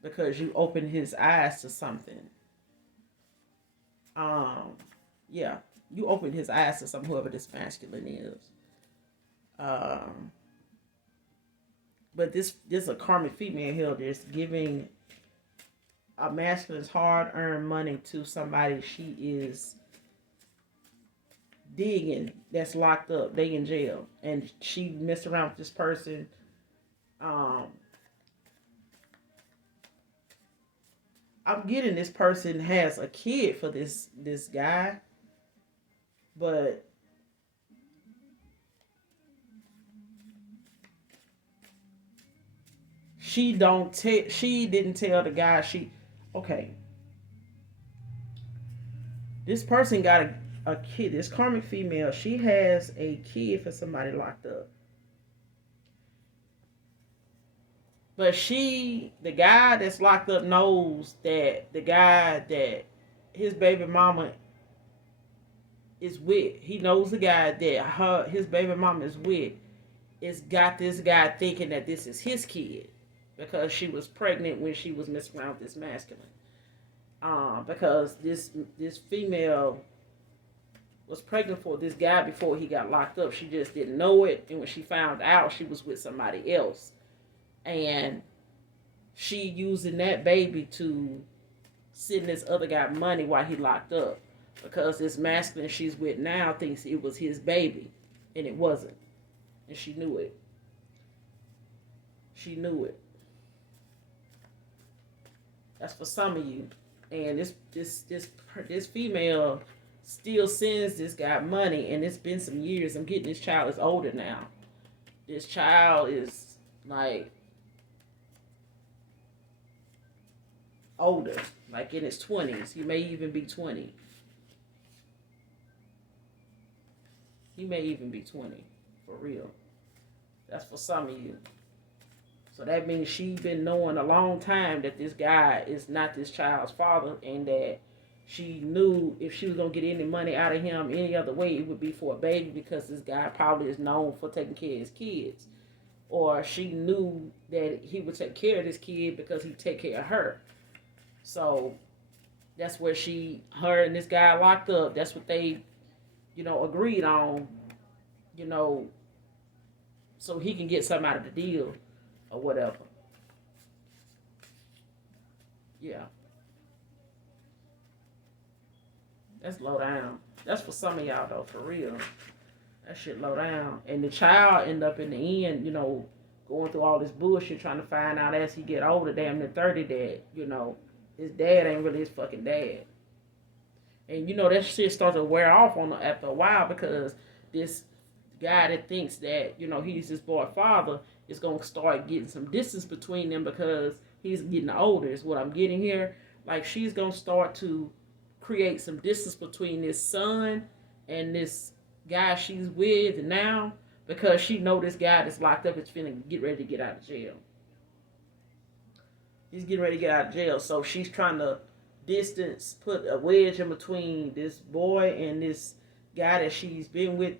because you opened his eyes to something. Yeah, you opened his eyes to some, whoever this masculine is. But this is a karmic female here that's giving a masculine's hard-earned money to somebody she is digging, that's locked up, they in jail, and she messed around with this person. I'm getting this person has a kid for this guy, but she didn't tell the guy. Okay, this person got a kid. This karmic female, she has a kid for somebody locked up. But the guy that's locked up knows that the guy that his baby mama is with, he knows the guy that his baby mama is with, is got this guy thinking that this is his kid. because she was pregnant when she was messing around with this masculine. Because this female was pregnant for this guy before he got locked up. She just didn't know it, and when she found out, she was with somebody else, and she using that baby to send this other guy money while he locked up, because this masculine she's with now thinks it was his baby, and it wasn't, and she knew it. She knew it. That's for some of you. And this female still sends this guy money, and it's been some years. I'm getting this child is older now. This child is like older, like in his 20s. He may even be 20. He may even be 20, for real. That's for some of you. So that means she's been knowing a long time that this guy is not this child's father, and that she knew if she was going to get any money out of him any other way, it would be for a baby, because this guy probably is known for taking care of his kids. Or she knew that he would take care of this kid because he'd take care of her. So that's where her and this guy locked up. That's what they, agreed on, so he can get something out of the deal or whatever. Yeah. That's low down. That's for some of y'all though, for real. That shit low down. And the child end up in the end, going through all this bullshit trying to find out as he get older, damn near 30, that, his dad ain't really his fucking dad. And that shit starts to wear off on after a while, because this guy that thinks that, he's his boy father is going to start getting some distance between them, because he's getting older is what I'm getting here. Like, she's going to start to create some distance between this son and this guy she's with now, because she know this guy that's locked up is finna get ready to get out of jail. He's getting ready to get out of jail, so she's trying to put a wedge in between this boy and this guy that she's been with,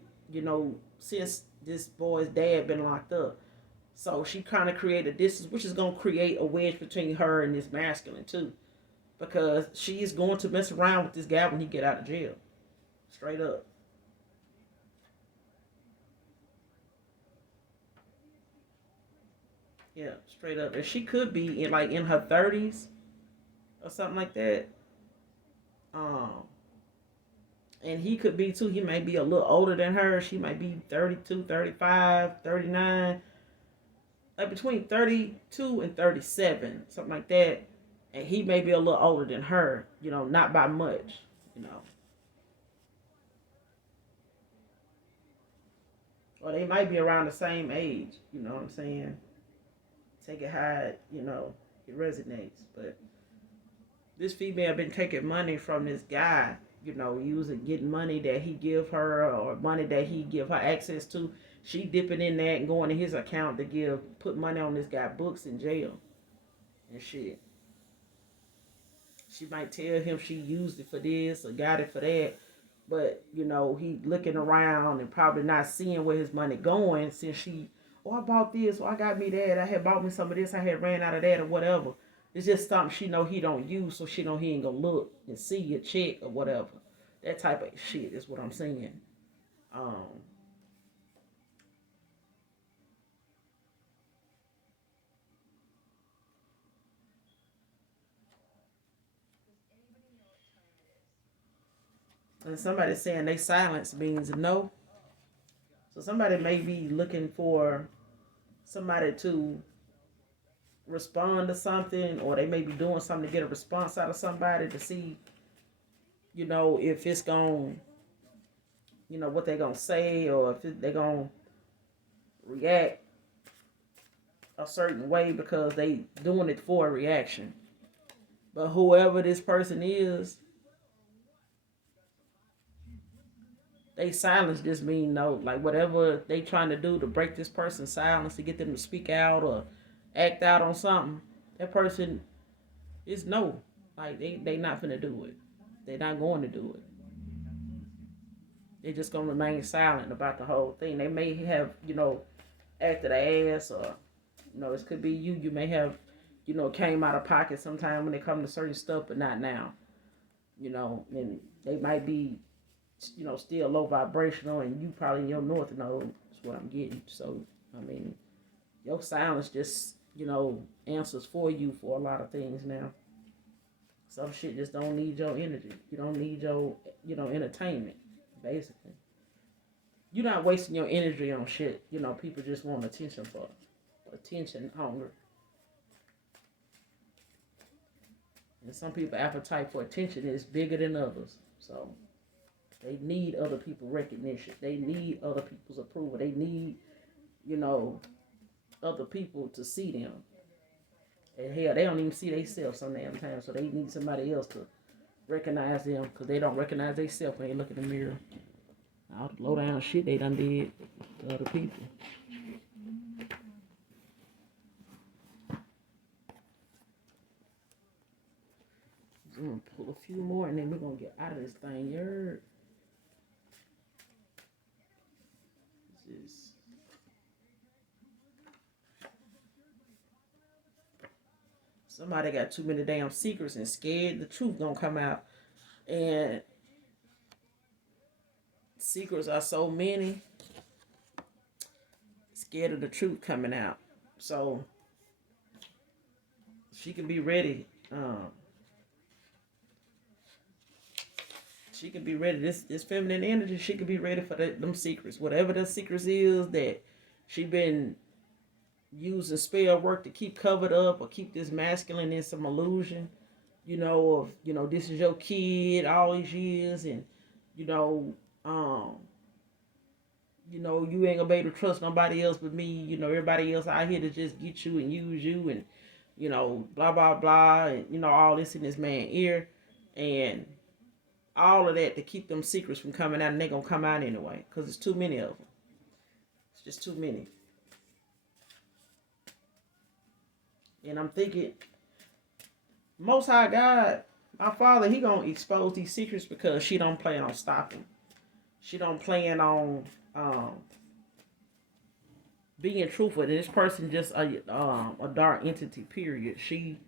since this boy's dad been locked up. So she kind of create a distance, which is going to create a wedge between her and this masculine too, because she's going to mess around with this guy when he get out of jail. Straight up. Yeah, straight up. And she could be in her 30s or something like that. And he could be too. He may be a little older than her. She might be 32, 35, 39. Like between 32 and 37, something like that. And he may be a little older than her, not by much, Or they might be around the same age, you know what I'm saying? Take it how, it resonates. But this female been taking money from this guy, using getting money that he give her or money that he give her access to. She dipping in that and going to his account to put money on this guy books in jail and shit. She might tell him she used it for this or got it for that, but he looking around and probably not seeing where his money going, since I bought this, or I got me that, I had bought me some of this, I had ran out of that or whatever. It's just something she know he don't use, so she know he ain't gonna look and see a check or whatever. That type of shit is what I'm saying. And somebody saying they silence means no. So somebody may be looking for somebody to respond to something, or they may be doing something to get a response out of somebody to see, if it's going, what they're going to say, or if they're going to react a certain way because they doing it for a reaction. But whoever this person is, they silence just mean no. Like whatever they trying to do to break this person's silence, to get them to speak out or act out on something, that person is no. Like they not finna do it. They're not going to do it. They're just gonna remain silent about the whole thing. They may have, acted an ass or You know, this could be you. You may have, you know, came out of pocket sometime when it comes to certain stuff, but not now. You know, and they might be, you know, still low vibrational, and you probably in your north node is what I'm getting. So, I mean, your silence just, you know, answers for you for a lot of things now. Some shit just don't need your energy. You don't need your, you know, entertainment, basically. You're not wasting your energy on shit. You know, people just want attention for attention hunger. And some people appetite for attention is bigger than others. So they need other people's recognition. They need other people's approval. They need, you know, other people to see them. And hell, they don't even see themselves some damn time. So they need somebody else to recognize them because they don't recognize themselves when they look in the mirror. All the low down shit they done did to other people. I'm gonna pull a few more and then we're gonna get out of this thing. You heard? This is somebody got too many damn secrets and scared the truth gonna come out. And secrets are so many, scared of the truth coming out. So she can be ready. She can be ready. This feminine energy, she can be ready for them secrets. Whatever the secrets is that she been using spell work to keep covered up or keep this masculine in some illusion, you know, of, you know, this is your kid all these years and, you know, you ain't gonna be able to trust nobody else but me. You know, everybody else out here to just get you and use you and, you know, blah, blah, blah. And, you know, all this in this man's ear. And all of that to keep them secrets from coming out, and they're going to come out anyway because it's too many of them. It's just too many. And I'm thinking, Most High God, my Father, He going to expose these secrets because she don't plan on stopping. She don't plan on being truthful. This person just a dark entity, period. She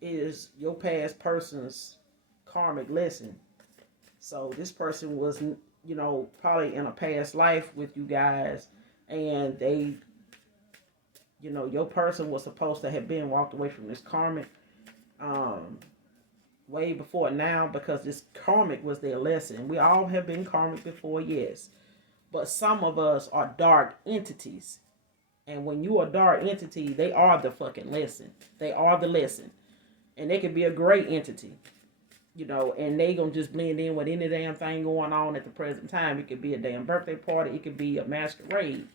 is your past person's karmic lesson. So this person was, you know, probably in a past life with you guys, and they, you know, your person was supposed to have been walked away from this karmic way before now, because this karmic was their lesson. We all have been karmic before, yes, but some of us are dark entities, and when you are a dark entity, they are the fucking lesson. They are the lesson, and they can be a great entity. You know, and they gonna just blend in with any damn thing going on at the present time. It could be a damn birthday party. It could be a masquerade.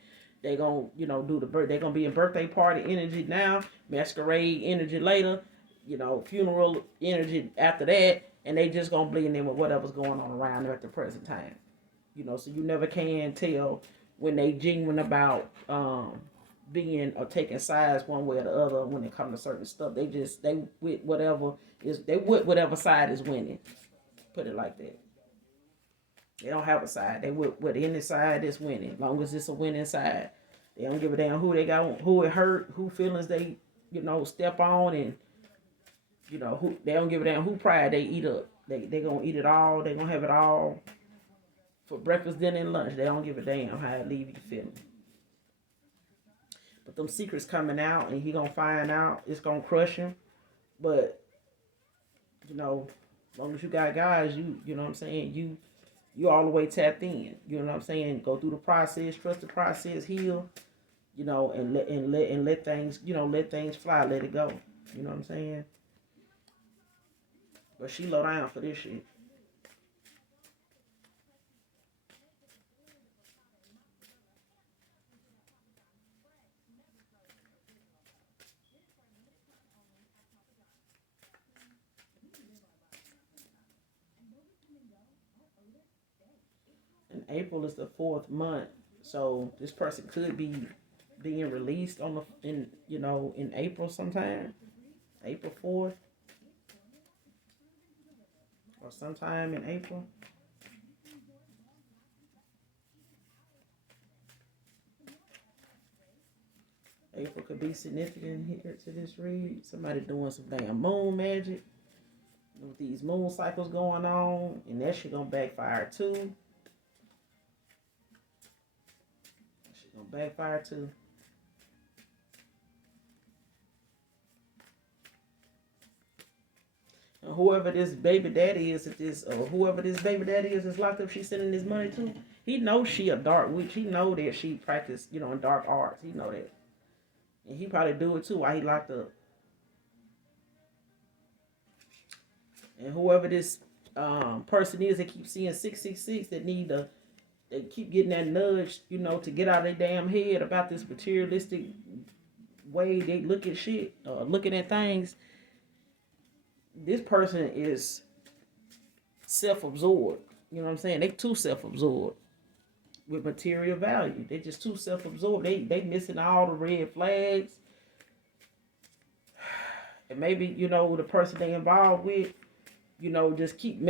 They gonna, you know, do the birth. They gonna be in birthday party energy now, masquerade energy later, you know, funeral energy after that, and they just gonna blend in with whatever's going on around there at the present time. You know, so you never can tell when they genuine about being or taking sides one way or the other when it comes to certain stuff. They with whatever side is winning. Put it like that. They don't have a side. They with any side is winning. As long as it's a winning side. They don't give a damn who they got, who it hurt, who feelings they, you know, step on, and, you know, who they don't give a damn who pride they eat up. They gonna eat it all. They gonna have it all for breakfast, dinner, and lunch. They don't give a damn how it leave you feeling. But them secrets coming out, and he gonna find out. It's gonna crush him. But, you know, as long as you got guys, you know what I'm saying, you all the way tapped in. You know what I'm saying? Go through the process, trust the process, heal, you know, and let things, you know, let things fly, let it go. You know what I'm saying? But she low down for this shit. And April is the 4th month, so this person could be being released in April sometime, April 4th, or sometime in April. People could be significant here to this read. Somebody doing some damn moon magic with these moon cycles going on, and that shit gonna backfire too. That shit gonna backfire too. And whoever this baby daddy is at this, or whoever this baby daddy is locked up, she's sending this money to. He knows she a dark witch. He know that she practiced, in dark arts. He know that, and he probably do it too while he locked up. And whoever this person is that keeps seeing 666, that they keep getting that nudge, to get out of their damn head about this materialistic way they look at shit, looking at things. This person is self-absorbed. You know what I'm saying? They too self-absorbed with material value. They just too self-absorbed. They missing all the red flags. And maybe, the person they involved with, just keep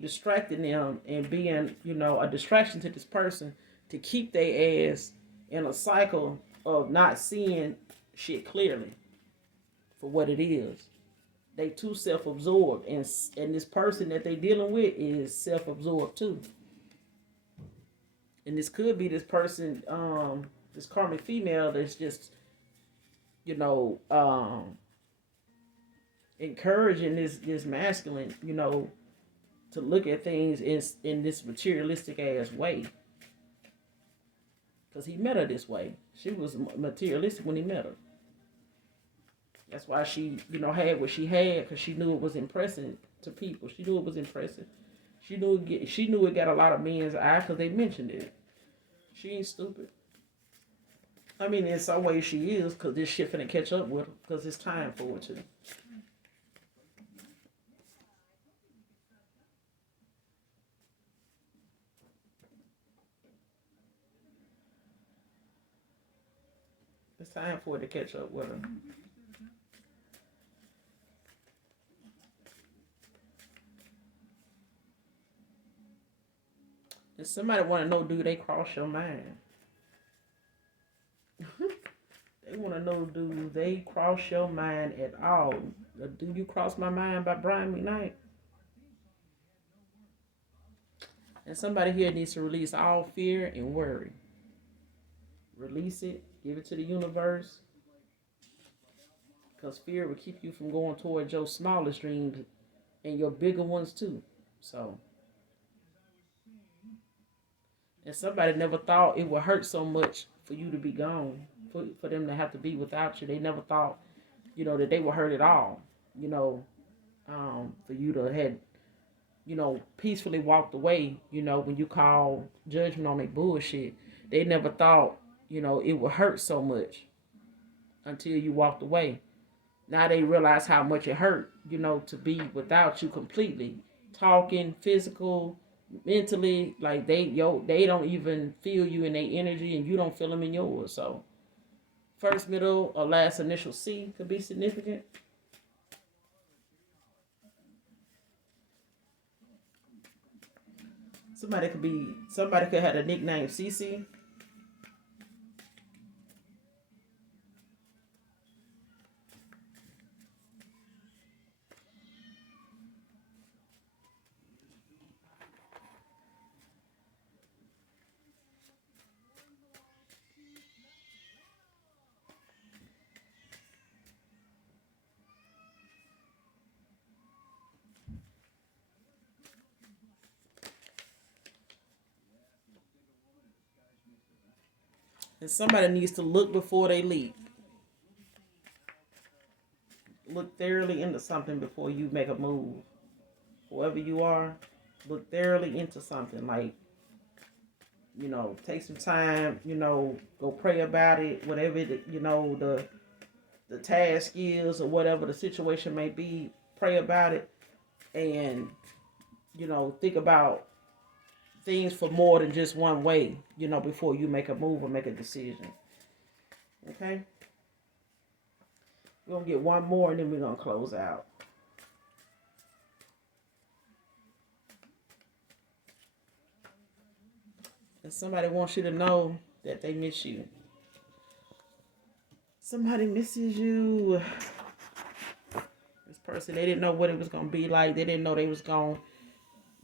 distracting them and being, a distraction to this person to keep their ass in a cycle of not seeing shit clearly for what it is. They too self-absorbed, and this person that they dealing with is self-absorbed too. And this could be this person, this karmic female that's just, encouraging this masculine, to look at things in this materialistic ass way. Because he met her this way. She was materialistic when he met her. That's why she, had what she had, because she knew it was impressive to people. She knew it was impressive. She knew it got a lot of men's eye because they mentioned it. She ain't stupid. I mean, in some ways she is, because this shit finna catch up with her, because it's time for it to. It's time for it to catch up with her. If somebody want to know, do they cross your mind? They want to know, do they cross your mind at all? Do you cross my mind by Brian McKnight? And somebody here needs to release all fear and worry. Release it. Give it to the universe. Because fear will keep you from going towards your smallest dreams and your bigger ones too. So. And somebody never thought it would hurt so much for you to be gone, for them to have to be without you. They never thought, that they would hurt at all, for you to had, peacefully walked away, when you call judgment on their bullshit. They never thought, it would hurt so much until you walked away. Now they realize how much it hurt, to be without you completely. Talking, physical, mentally, like they don't even feel you in their energy, and you don't feel them in yours. So first, middle, or last initial C could be significant. Somebody could have a nickname CC. And somebody needs to look before they leap. Look thoroughly into something before you make a move. Whoever you are, look thoroughly into something. Like, take some time, go pray about it, whatever, the task is or whatever the situation may be, pray about it and, think about things for more than just one way, before you make a move or make a decision. Okay? We're going to get one more and then we're going to close out. And somebody wants you to know that they miss you. Somebody misses you. This person, they didn't know what it was going to be like. They didn't know they was going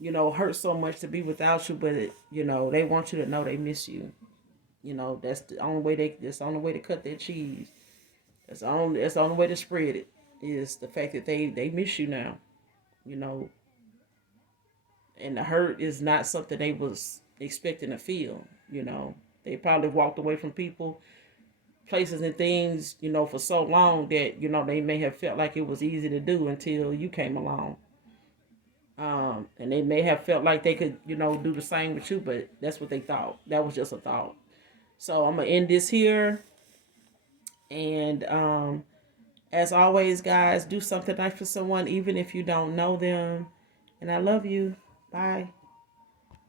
to, hurt so much to be without you, but they want you to know they miss you. That's the only way to cut their cheese. That's the only way to spread it is the fact that they miss you now. You know, and the hurt is not something they was expecting to feel. They probably walked away from people, places, and things, for so long that they may have felt like it was easy to do until you came along. And they may have felt like they could, do the same with you, but that's what they thought. That was just a thought. So I'm gonna end this here, and as always, guys, do something nice for someone, even if you don't know them. And I love you. Bye.